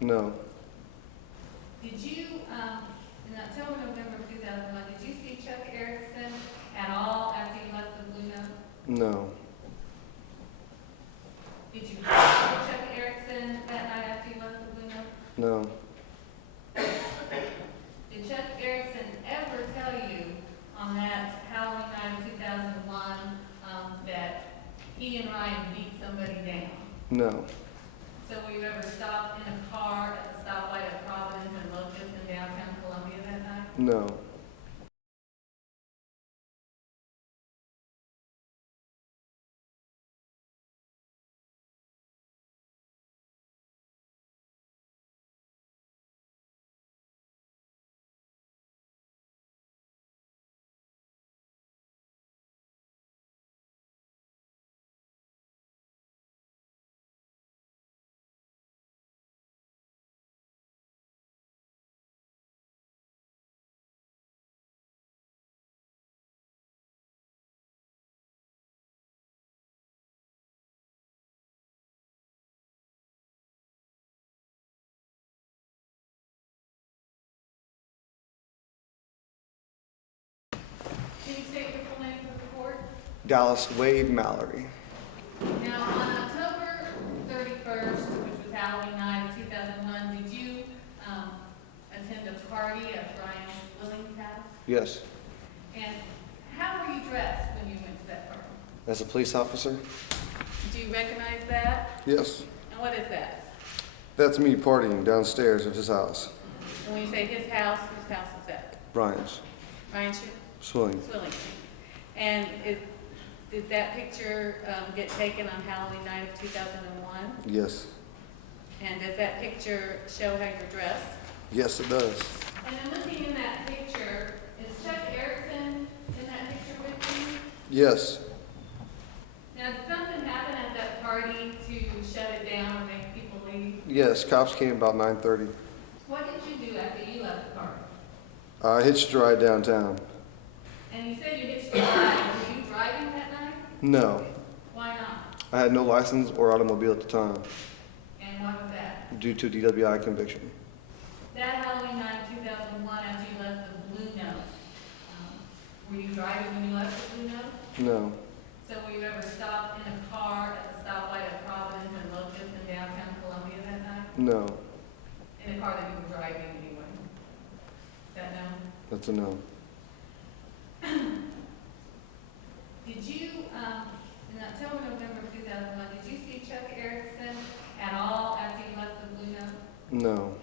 No. Did you, in October, November of 2001, did you see Chuck Erkickson at all after you left the Blue Note? No. Did you talk to Chuck Erkickson that night after you left the Blue Note? No. Did Chuck Erkickson ever tell you on that Halloween night of 2001 that he and Ryan beat somebody down? No. So were you ever stopped in a car at the stoplight at Providence and Locust in downtown Columbia that night? No. Can you state your full name for the court? Dallas Wade Mallory. Now, on October 31st, which was Halloween night of 2001, did you attend a party at Brian Willing's house? Yes. And how were you dressed when you went to that party? As a police officer? Do you recognize that? Yes. And what is that? That's me partying downstairs at his house. And when you say his house is that? Brian's. Brian Swilling. Swilling. And did that picture get taken on Halloween night of 2001? Yes. And does that picture show how you're dressed? Yes, it does. And then looking in that picture, is Chuck Erkickson in that picture with you? Yes. Now, did something happen at that party to shut it down or make people leave? Yes, cops came about 9:30. What did you do after you left the party? I hitched a ride downtown. And you said you hitched a ride. Were you driving that night? No. Why not? I had no license or automobile at the time And why was that? due to DWI conviction. That Halloween night of 2001, after you left the Blue Note, were you driving when you left the Blue Note? No. So were you ever stopped in a car at the stoplight at Providence and Locust in downtown Columbia that night? No. In a car that you were driving anyway? Is that no? That's a no. Did you, in October, November of 2001, did you see Chuck Erkickson at all after you left the Blue Note? No.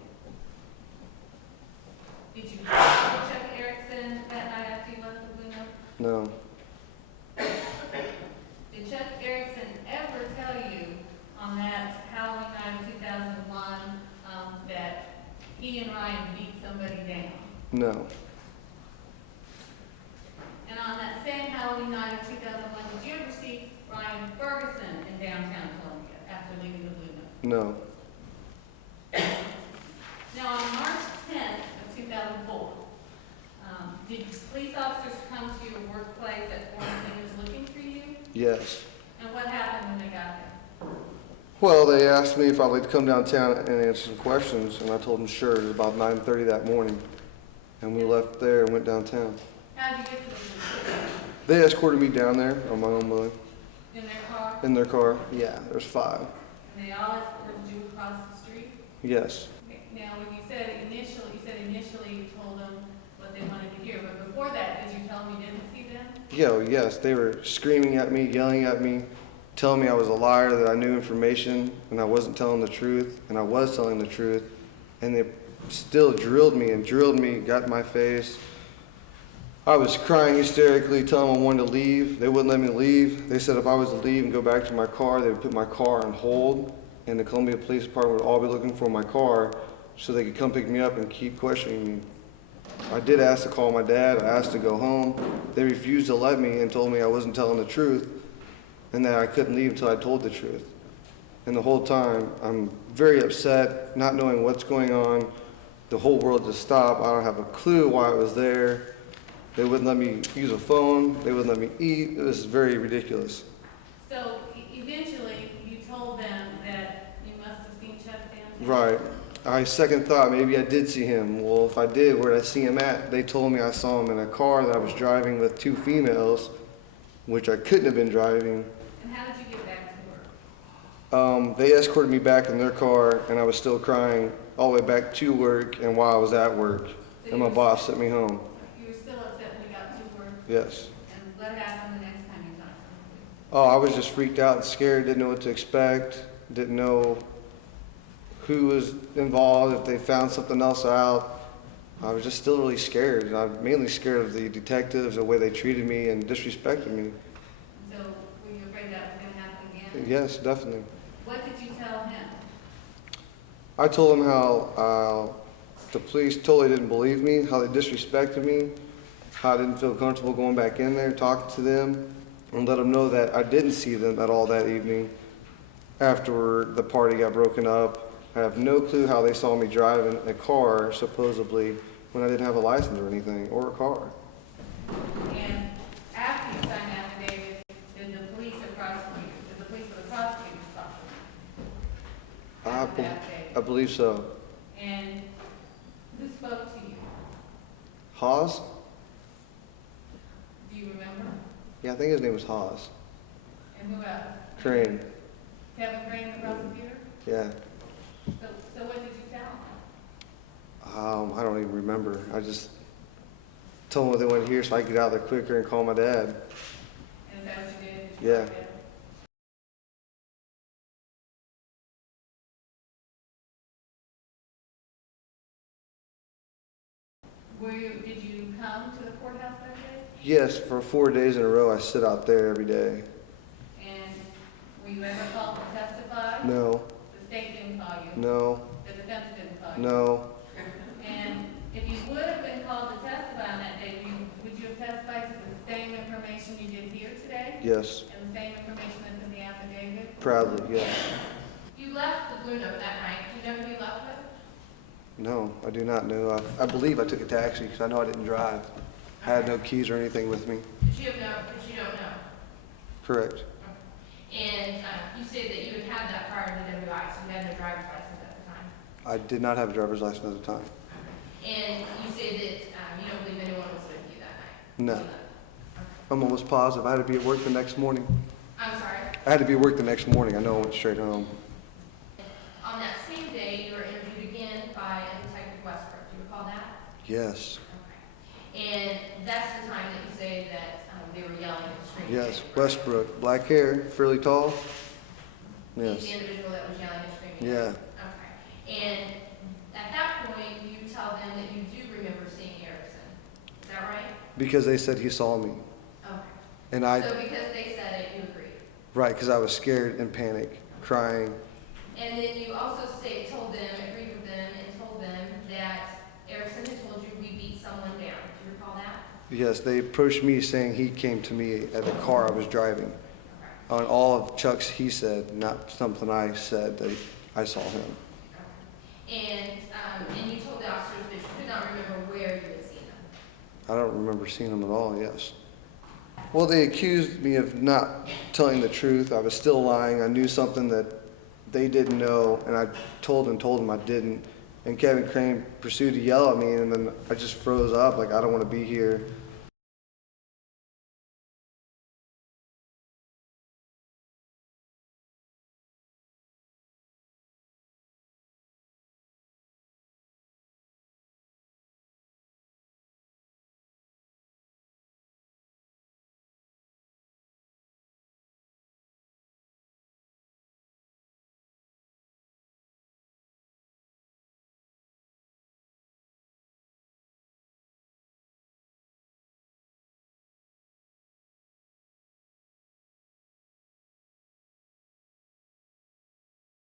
Did you talk to Chuck Erkickson that night after you left the Blue Note? No. Did Chuck Erkickson ever tell you on that Halloween night of 2001 that he and Ryan beat somebody down? No. And on that same Halloween night of 2001, did you ever see Ryan Ferguson in downtown Columbia after leaving the Blue Note? No. Now, on March 10th of 2004, did police officers come to your workplace at Fort Sanders looking for you? Yes. And what happened when they got there? Well, they asked me if I'd like to come downtown and answer some questions, and I told them sure. It was about 9:30 that morning, and we left there and went downtown. How did you get to the police? They escorted me down there on my own willing. In their car? In their car? Yeah, there's 5. And they all escorted you across the street? Yes. Okay. Now, when you said initially you told them what they wanted to hear, but before that, did you tell them you didn't see them? Yeah, yes, they were screaming at me, yelling at me, telling me I was a liar, that I knew information, and I wasn't telling the truth, and I was telling the truth, and they still drilled me, got in my face. I was crying hysterically, telling them I wanted to leave. They wouldn't let me leave. They said if I was to leave and go back to my car, they would put my car on hold, and the Columbia Police Department would all be looking for my car so they could come pick me up and keep questioning me. I did ask to call my dad. I asked to go home. They refused to let me and told me I wasn't telling the truth and that I couldn't leave until I told the truth. And the whole time, I'm very upset, not knowing what's going on. The whole world just stopped. I don't have a clue why I was there. They wouldn't let me use a phone. They wouldn't let me eat. It was very ridiculous. So eventually, you told them that you must have seen Chuck downtown? Right. I second thought, maybe I did see him. Well, if I did, where'd I see him at? They told me I saw him in a car that I was driving with 2 females, which I couldn't have been driving. And how did you get back to work? They escorted me back in their car, and I was still crying all the way back to work and while I was at work. And my boss sent me home. You were still upset when you got to work? Yes. And what happened the next time you talked to him? Oh, I was just freaked out and scared, didn't know what to expect, didn't know who was involved, if they found something else out. I was just still really scared. And I'm mainly scared of the detectives, the way they treated me and disrespected me. And so were you afraid that was going to happen again? Yes, definitely. What did you tell him? I told him how the police totally didn't believe me, how they disrespected me, how I didn't feel comfortable going back in there, talking to them, and let them know that I didn't see them at all that evening after the party got broken up. I have no clue how they saw me driving a car, supposedly, when I didn't have a license or anything, or a car. And after you signed the affidavit, did the police or prosecutors, did the police or the prosecutors talk to you? I, After be- the affidavit? I believe so. And who spoke to you? Haas? Do you remember? Yeah, I think his name was Haas. And who else? Crane. Kevin Crane, the prosecutor? Yeah. So what did you tell him? I don't even remember. I just told them they went here so I could get out there quicker and call my dad. And is that what you did? Did you Yeah. write that? Did you come to the courthouse that day? Yes, for 4 days in a row, I sit out there every day. And were you ever called to testify? No, The state didn't call you? no, The defense didn't call you? no. And if you would have been called to testify on that day, would you have testified to the same information you did here today? Yes, And the same information that's in the affidavit? proudly, yes. You left the Blue Note that night. Do you know who you left with? No, I do not know. I believe I took a taxi because I know I didn't drive. I had no keys or anything with me. But you don't know. Correct. And you said that you had had that prior to WI, so you had no driver's license at the time. I did not have a driver's license at the time. And you said that you don't believe anyone was with you that night. No. Okay. I'm almost positive. I had to be at work the next morning. I'm sorry. I had to be at work the next morning. I know I went straight home. On that same day, you were interviewed again by Detective Westbrook. Do you recall that? Yes, Okay. And that's the time that you say that they were yelling and screaming. yes. Westbrook, black hair, fairly tall. He's Yes, the individual that was yelling and screaming. yeah. Okay. And at that point, you tell them that you do remember seeing Erickson. Is that right? Because they said he saw me. Okay. And I, So because they said it, you agreed. right, because I was scared and panic, crying. And then you also told them, agreed with them, and told them that Erickson had told you we beat someone down. Do you recall that? Yes, they approached me saying he came to me at the car I was driving. Okay. On all of Chuck's he said, not something I said that I saw him. Okay. And you told the officers that you could not remember where you had seen them. I don't remember seeing him at all, yes. Well, they accused me of not telling the truth. I was still lying. I knew something that they didn't know, and I told them I didn't. And Kevin Crane pursued to yell at me, and then I just froze up, like, I don't want to be here.